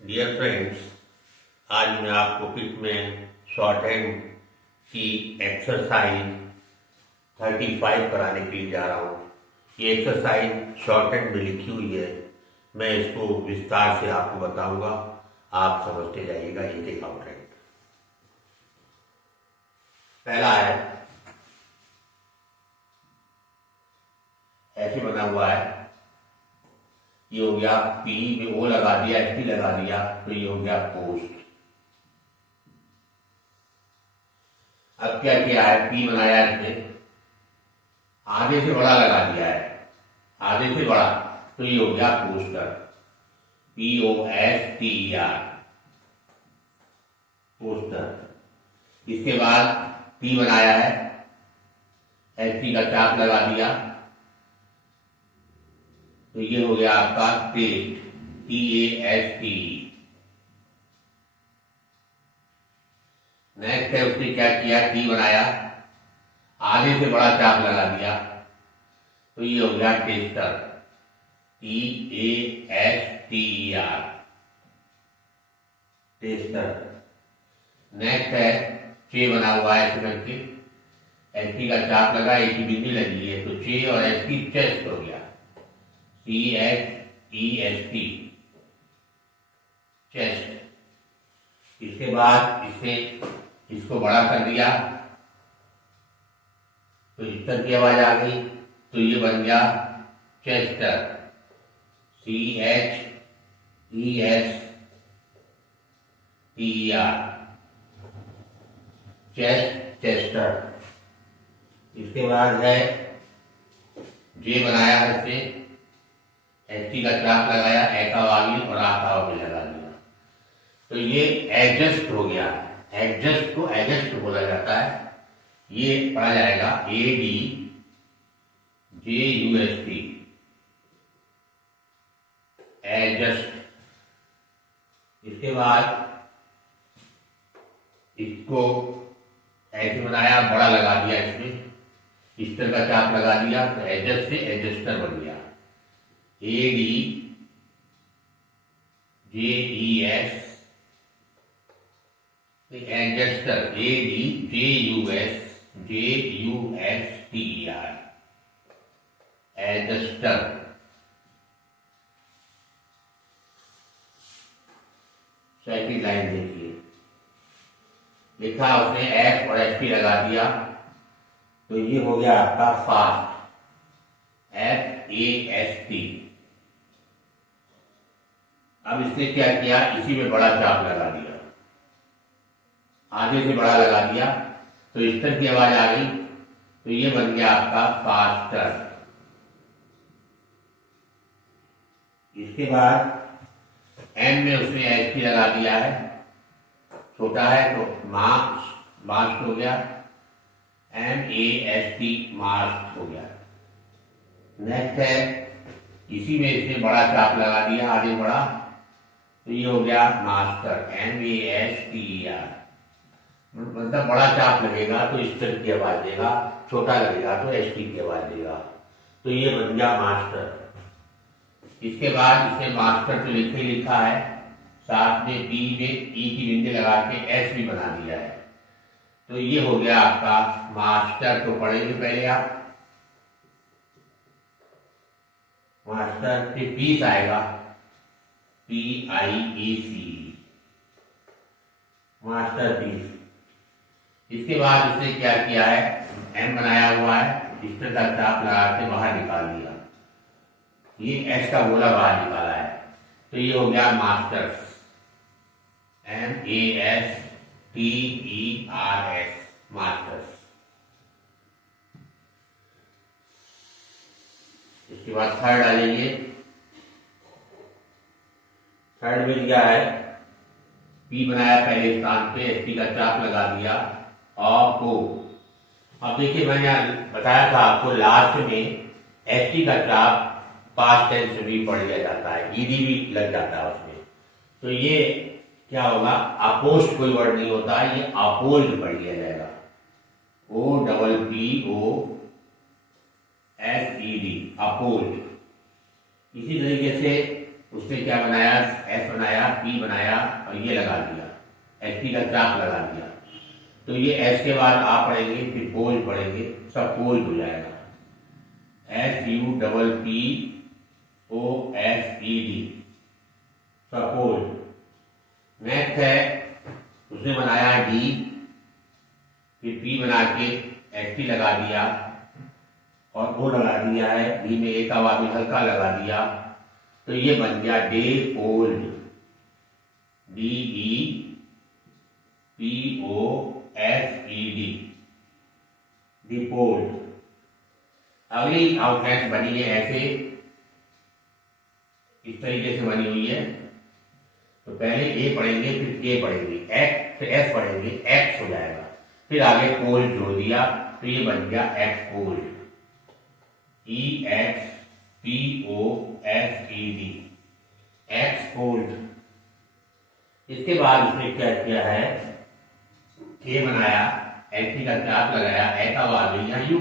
Dear friends, आज मैं आपको किट में शॉर्ट हैंड की एक्सरसाइज 35 कराने के लिए जा रहा हूँ। ये एक्सरसाइज शॉर्ट हैंड में लिखी हुई है। मैं इसको विस्तार से आपको बताऊंगा, आप समझते जाइएगा। ये टेक आउट हैंड पहला है, ऐसे बना हुआ है। ये हो गया पी में ओ लगा दिया, एस टी लगा दिया, तो ये हो गया पोस्ट। अब क्या किया है, पी बनाया इसमें, आधे से बड़ा लगा दिया है, आधे से बड़ा, तो ये हो गया पोस्टर। POSTER poster. इसके बाद पी बनाया है, ST का चाप लगा दिया, तो ये हो गया आपका टेस्ट, TAST। नेक्स्ट है, उसने क्या किया, टी बनाया, आधे से बड़ा चाप लगा दिया, तो ये हो गया टेस्टर, TASTER टेस्टर। नेक्स्ट है, चे बना हुआ है इस करके, एसटी का चाप लगा, एक ही बिंदी लगी है, तो चे और एसटी चेस्ट हो गया, CHEST चेस्ट। इसके बाद इसको बड़ा कर दिया, तो इस तरह की आवाज आ गई, तो ये बन गया चेस्टर, CHESTER चेस्ट, चेस्टर। इसके बाद है, जे बनाया है इससे, एसटी का चाप लगाया, एका वाली और आका वाली लगा दिया, तो ये एडजस्ट हो गया। एडजस्ट को एडजस्ट बोला जाता है। ये पढ़ा जाएगा ADJUST एडजस्ट। इसके बाद इसको ऐसे बनाया, बड़ा लगा दिया, इसमें इस तरह का चाप लगा दिया, तो एडजस्ट से एडजस्टर बन गया, ADJES adjuster, ADJUSTER adjuster. Second line देखिए, लिखा उसने एफ और एस टी लगा दिया, तो ये हो गया आपका फास्ट, FAST। अब इसने क्या किया, इसी में बड़ा चाप लगा दिया, आधे से बड़ा लगा दिया, तो इस तरह की आवाज आ गई, तो ये बन गया आपका फास्टर। इसके बाद एम में उसने एस टी लगा दिया है, छोटा है तो मास्क हो गया, MAST मास्क हो गया। नेक्स्ट है, इसी में इसने बड़ा चाप लगा दिया, आगे बड़ा, तो ये हो गया मास्टर, MASTER। मतलब बड़ा चाप लगेगा तो इस तरह की आवाज देगा, छोटा लगेगा तो ST की आवाज देगा, तो ये बन गया मास्टर। इसके बाद इसने मास्टर तो लिखे लिखा है, साथ में बी में ई की बिंदी लगा के एस भी बना दिया है, तो ये हो गया आपका मास्टर। तो पढ़ेंगे पहले आप, मास्टर से पीस आएगा, PIEC मास्टर पीस। इसके बाद उसने क्या किया है, एम बनाया हुआ है, इस तरह का चाप लगा के बाहर निकाल दिया, ये एस का गोला बाहर निकाला है, तो ये हो गया मास्टर्स, MASTERS मास्टर्स। इसके बाद थर्ड आ जाइए, थर्ड में क्या है, पी बनाया पहले स्थान पे, एसटी का चाप लगा दिया, को। अब देखिए, मैंने बताया था आपको, लास्ट में एसटी का चाप पास्ट टेंस में भी पढ़ लिया जाता है, ईडी भी लग जाता है उसमें, तो ये क्या होगा, अपोस्ट कोई वर्ड नहीं होता है, ये अपोज्ड पढ़ लिया जाएगा, OPPOSED अपोज्ड। इसी तरीके से उसने क्या बनाया, एस बनाया, पी बनाया और ये लगा दिया, एस टी का चाप लगा दिया। तो ये एस के बाद आप पढ़ेंगे, फिर पोज पढ़ेंगे, सब पोज हो जाएगा। S U double P O S E D, suppose. Next है, उसने बनाया डी, फिर पी बना के एस टी लगा दिया और ओ लगा दिया है, डी में एक आवाज में हल्का लगा दिया, तो ये बन गया deposed, D E P O S E D, deposed. अगली आउटलाइन बनी है ऐसे, इस तरीके से बनी हुई है। तो पहले ए पढ़ेंगे, फिर के पढ़ेंगे, एक्स, फिर एस पढ़ेंगे, एक्स हो जाएगा, फिर आगे पोल्ड जोड़ दिया, तो ये बन गया exposed, E X P O S E D, exposed. इसके बाद उसने क्या किया है, के बनाया, एस टी का चाप लगाया, ए का वाल यहाँ यू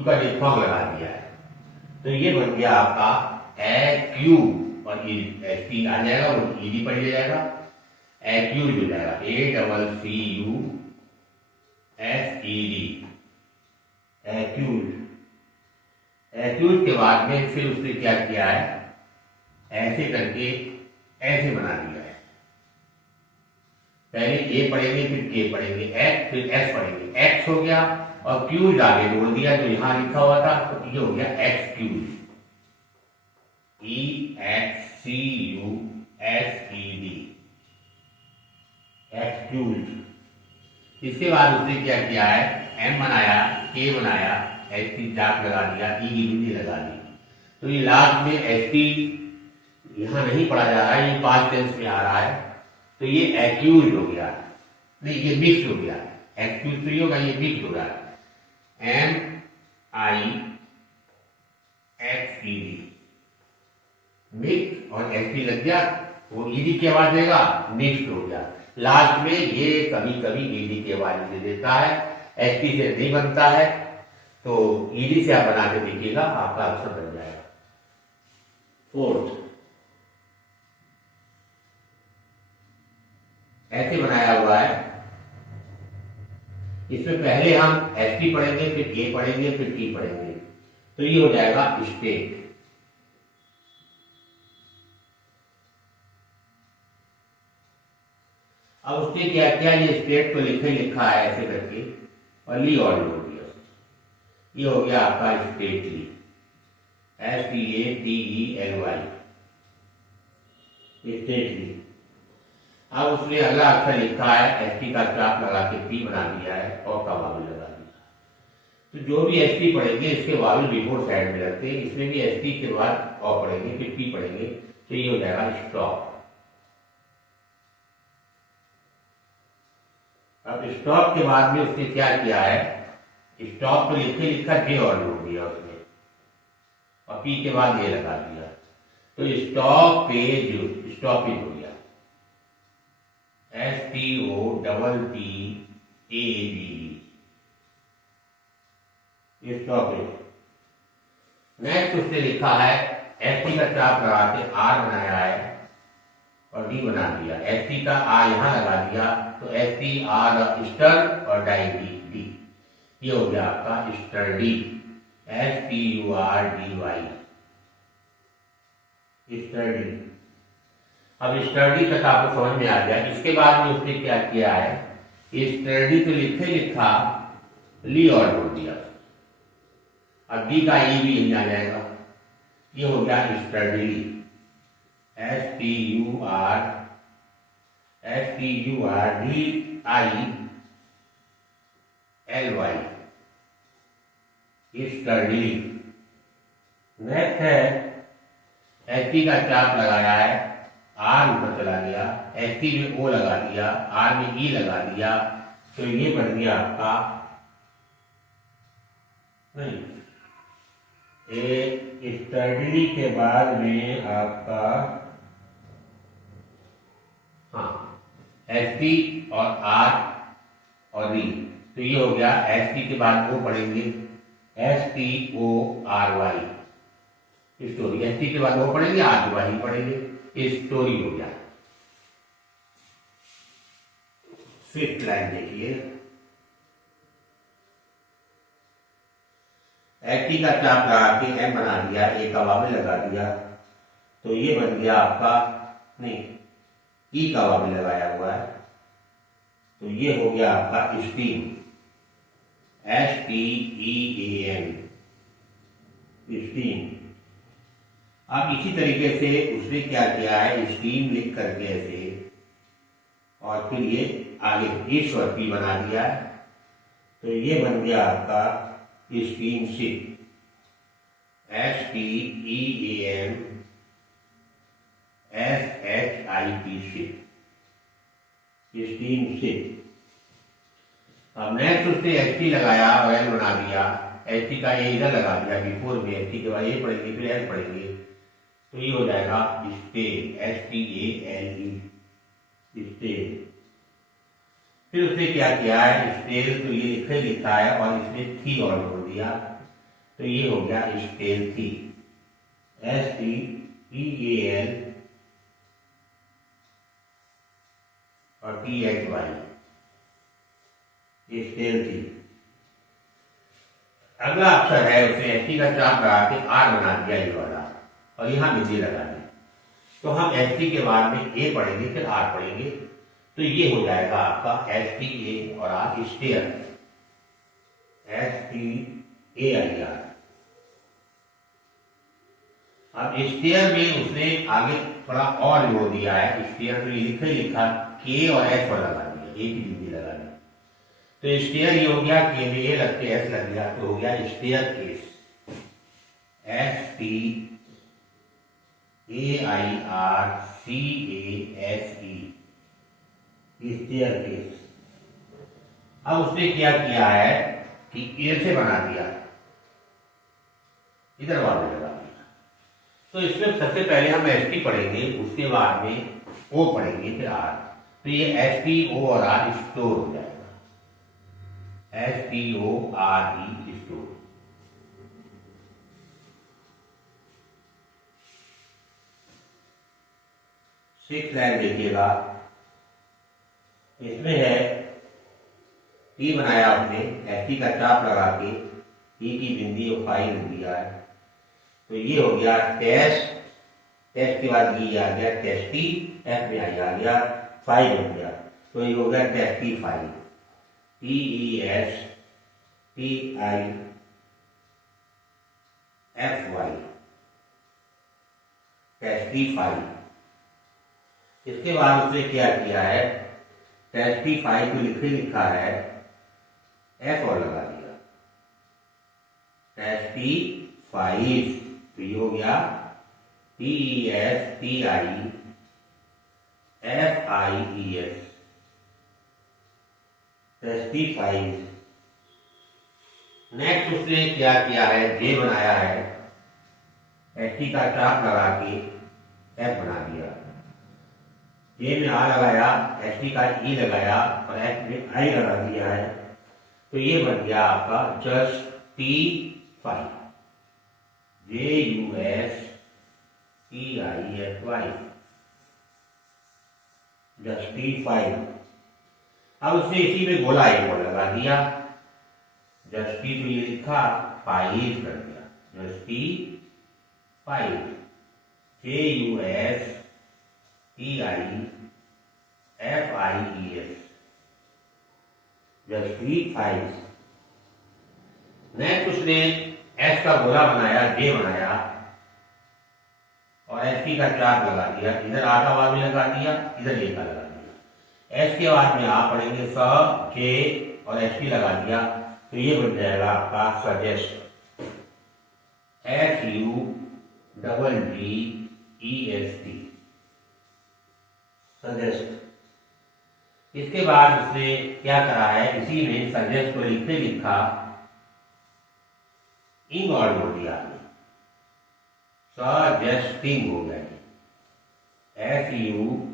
का डिफॉर्म लगा दिया है, तो ये बन गया आपका ए क्यू और एस टी आ जाएगा और ई डी पढ़ जाएगा, एक्यूज हो जाएगा, A double C U S E D, accused. Accused के बाद में फिर उसने क्या किया है, ऐसे करके ऐसे बना दिया है। पहले ए पढ़ेंगे, फिर के पढ़ेंगे, एक्स, फिर एस पढ़ेंगे, एक्स हो गया और क्यूज आगे जोड़ दिया, जो यहां लिखा हुआ था, तो ये हो गया excused, E X C U S E D, excused. इसके बाद उसने क्या किया है, एम बनाया, के बनाया, एस टी चाप लगा दिया, ई की बिंदी लगा दी, तो ये लास्ट में एस टी यहां नहीं पढ़ा जा रहा है, ये पास्ट टेंस में आ रहा है, तो ये एक्यूज हो गया, नहीं ये मिक्स हो गया, एक्यूज तो ये होगा, ये मिक्स हो गया, एम आई एक्स ई डी, मिक्स और एस टी लग गया, वो ई डी की आवाज देगा, मिक्स हो गया। लास्ट में ये कभी कभी ई डी की आवाज दे देता है, एस टी से नहीं बनता है, तो ई डी से आप बना के देखिएगा, आपका अक्षर बन जाएगा। फोर्थ, ऐसे बनाया हुआ है, इसमें पहले हम एस टी पढ़ेंगे, फिर ए पढ़ेंगे, फिर टी पढ़ेंगे, तो ये हो जाएगा स्टेट। अब उसने क्या किया, ये स्टेट तो लिखा है ऐसे करके और ली और जोड़ दिया, ये हो गया आपका stately, S T A T E L Y, stately. अब उसने अगला अक्षर लिखा है, एस टी का चाप लगा के पी बना दिया है और का वावल लगा दिया, तो जो भी एस टी पढ़ेंगे इसके वावल बिफोर साइड में रखते हैं, इसमें भी एस टी के बाद और पढ़ेंगे, फिर पी पढ़ेंगे, तो ये हो जाएगा स्टॉप। अब स्टॉप के बाद में उसने क्या किया है, स्टॉप तो लिखा जे और जोड़ दिया उसने और पी के बाद ये लगा दिया, तो स्टॉप पेज, स्टॉपिंग हो गया, S T O double P A D, stopping. Next उसने लिखा है, एस टी का चाप लगा के आर बनाया है और डी बना दिया, एस टी का आ यहां लगा दिया, तो एस टी आर स्टर और डाई डी, डी, ये हो गया आपका sturdy, S T U R D Y, sturdy. अब स्टर्डी तक आपको समझ में आ गया। इसके बाद में उसने क्या किया है, स्टर्डी तो लिखा ली और जोड़ दिया, अब डी का ई भी यहीं आ जाएगा, ये हो गया sturdily, S T U R D I L Y, sturdily. Next है, एस टी का चाप लगाया है, आर ऊपर चला गया, एस टी में ओ लगा दिया, आर में ई लगा दिया, तो ये बन गया आपका, नहीं स्टडीली के बाद में आपका, हाँ एस टी और आर और ई, तो ये हो गया, एस टी के बाद ओ पढ़ेंगे, S T O R Y, story. S T के बाद वो पढ़ेंगे, आगे वाली पढ़ेंगे। स्टोरी हो गया। फिफ्थ लाइन देखिए, एस टी का चाप लगा के एम बना दिया, ए का वावे लगा दिया, तो ये बन गया आपका, नहीं, ई का वावे लगाया हुआ है, तो ये हो गया आपका स्टीम, STEAM, स्टीम। अब इसी तरीके से उसने क्या किया है, स्टीम लिख करके ऐसे, और फिर ये आगे ईश्वर पी बना दिया, तो ये बन गया आपका steam ship, STEAMSHIP ship, steam ship. अब नेक्स्ट उसने एस टी लगाया और एल बना दिया, एस टी का ए इधर लगा दिया, बिफोर में एस टी के बाद ए पढ़ेंगे फिर एल पढ़ेंगे, तो ये हो जाएगा स्टेल, STALE, स्टेल। फिर उसने क्या किया है, स्टेल तो ये लिखा है और इसने थी और जोड़ दिया, तो ये हो गया स्टेल थी, STEAL और THY, स्टेल थी। अगला अक्षर है, उसने एस टी का चाप लगा के आर बना दिया ये वाला, और यहाँ बिंदी लगा दी, तो हम एस टी के बाद में ए पढ़ेंगे फिर आर पढ़ेंगे, तो ये हो जाएगा आपका STA और आर, स्टेयर, STAIR। अब स्टेयर में उसने आगे थोड़ा और जोड़ दिया है, स्टेयर तो ये लिखा के और एस पर लगा दिया, ए की बिंदी लगा दी, तो स्टेयर ये हो गया, के में ए लग के एस लग गया, तो हो गया staircase, STAIRCASE, staircase. अब उसने क्या किया है कि ए से बना दिया, इधर वाले लगा दिया, तो इसमें सबसे पहले हम एस टी पढ़ेंगे, उसके बाद में ओ पढ़ेंगे फिर आर, तो ये STO और आर स्टोर हो जाएगा, STORE स्टोर। सिक्स लाइन देखिएगा, इसमें है टी बनाया आपने, एस टी का चाप लगा के टी की बिंदी और फाई रख दिया है, तो ये हो गया टेस्ट, टेस्ट के बाद ये आ गया टेस्टी, एफ में आई आ गया, फाई बन गया, तो ये हो गया टेस्टी फाई, TESTIFY, टेस्टिफाई। इसके बाद उसने क्या किया है, टेस्टिफाई को लिखा है, एफ और लगा दिया, टेस्टिफाइज, तो ये हो गया TESTIFIES, टेस्टिफाइज। नेक्स्ट उसने क्या किया है, जे बनाया है, एस टी का चाप लगा के एफ बना दिया, जे में आ लगाया, एस टी का ई लगाया और एफ में आई लगा दिया है, तो ये बन गया आपका जस्टिफाई, JUSTIFY, जस्टिफाई। अब उसने इसी में गोला एक और लगा दिया, जस्टी तो ये लिखा, फाइज कर दिया, जस्टिफाइज, JUSTIFIES, जस्टिफाइज। नेक्स्ट उसने एस का गोला बनाया, जे बनाया और एस टी का चाप लगा दिया, इधर आ का वाव भी लगा दिया, इधर ए का लगा दिया, एस के बाद में आ पढ़ेंगे, स, जे और एस टी लगा दिया, तो ये बन जाएगा आपका सजेस्ट, SUDDEST, सजेस्ट। इसके बाद उसने क्या करा है, इसी में सजेस्ट को लिखा इंग और जोड़ दिया, सजेस्टिंग हो गया, SUDDESTING,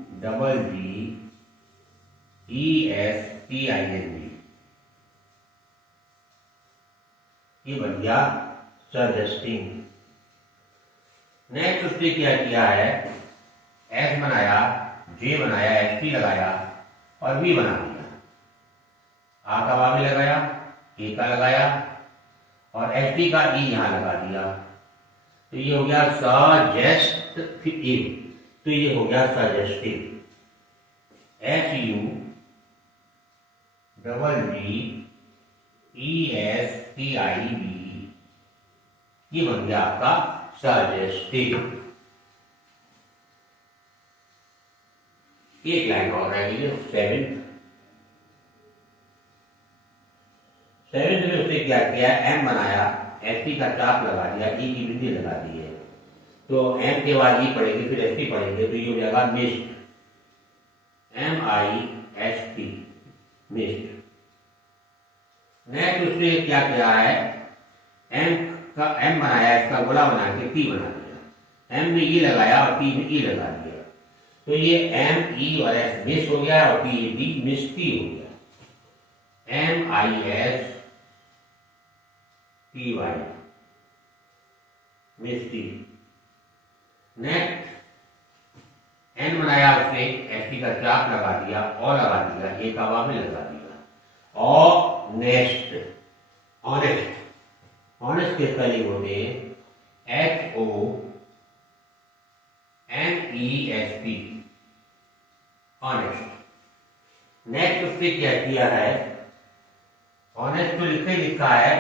ये बन गया सजेस्टिंग। नेक्स्ट उसने क्या किया है, एस बनाया, जे बनाया, एस टी लगाया और बी बना दिया। आ का वावी लगाया, ए का लगाया और एस टी का ई यहां लगा दिया। तो ये हो गया सजेस्टिव। तो ये हो गया सजेस्टिव, SUGGESTIV, ये बन गया आपका सजेस्टिव। एक लाइन और रह गई है, सेवेंथ में उसने क्या किया, एम बनाया, एस टी का चाप लगा दिया, ई की बिंदी लगा दी है। तो एम के बाद ई पढ़ेंगे, फिर एस टी पढ़ेंगे, तो ये हो जाएगा मिस्ट, MIST, मिस्ट। नेक्स्ट उसने क्या किया है, एम बनाया, इसका गोला बना के टी बना दिया, एम में ई लगाया और टी में ई लगा दिया। तो ये एम ई और एस मिस हो गया और टी डी मिस्टी हो गया, MISTY, मिस्टी। नेक्स्ट एन बनाया उसने, एस टी का चाप लगा दिया और लगा दिया, एक हवा में लगा दिया। और नेक्स्ट ऑनेस्ट, ऑनेस्ट के स्पेलिंग होते HONEST, ऑनेस्ट। नेक्स्ट उसने क्या किया है, ऑनेस्ट तो लिखा है,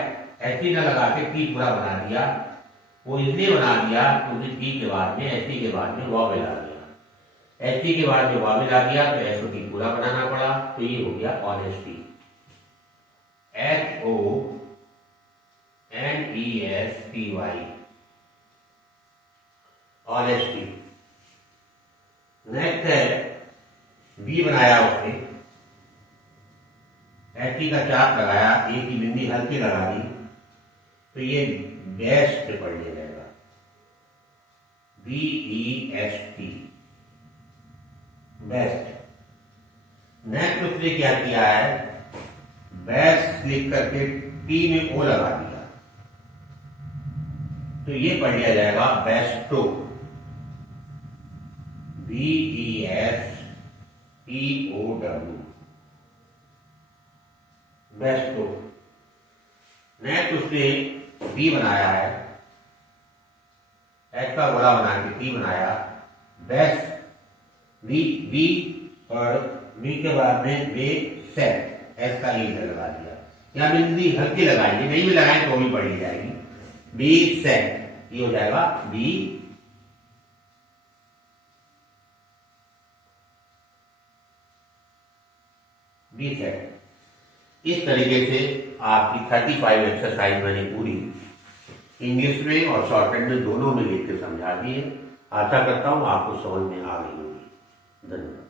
एस टी न लगा के टी पूरा बना दिया। वो इसलिए बना दिया क्योंकि टी के बाद में, एस टी के बाद में वॉवेल आ गया, एस टी के बाद में वॉवेल आ गया तो एस टी पूरा बनाना पड़ा। तो ये हो गया ऑनेस्टी, HONESTY, ऑनेस्टी। नेक्स्ट है बी बनाया उसने, एस टी का चाप लगाया, ए की बिंदी हल्की लगा दी, तो ये बेस्ट पढ़ लिया जाएगा, BEST, बेस्ट। नेक्स्ट उसने क्या किया है, बेस्ट लिख करके टी में ओ लगा दिया, तो ये पढ़ लिया जाएगा बेस्टो, BESTOW, बेस्टो। नेक्स्ट उसने बी बनाया है, एस का गोला बना के टी बनाया, बेस्ट, बी और बी के बाद में बे सेट, एस का ई लगा दिया, या बिंदी हल्की लगाएंगे, नहीं भी लगाएं तो भी पढ़ी जाएगी, बी सेट, ये हो जाएगा बी सेट। इस तरीके से आपकी 35 एक्सरसाइज मैंने पूरी इंग्लिश में और शॉर्टकट में दोनों में लिख के समझा दी है। आशा करता हूं आपको समझ में आ गई होगी। धन्यवाद।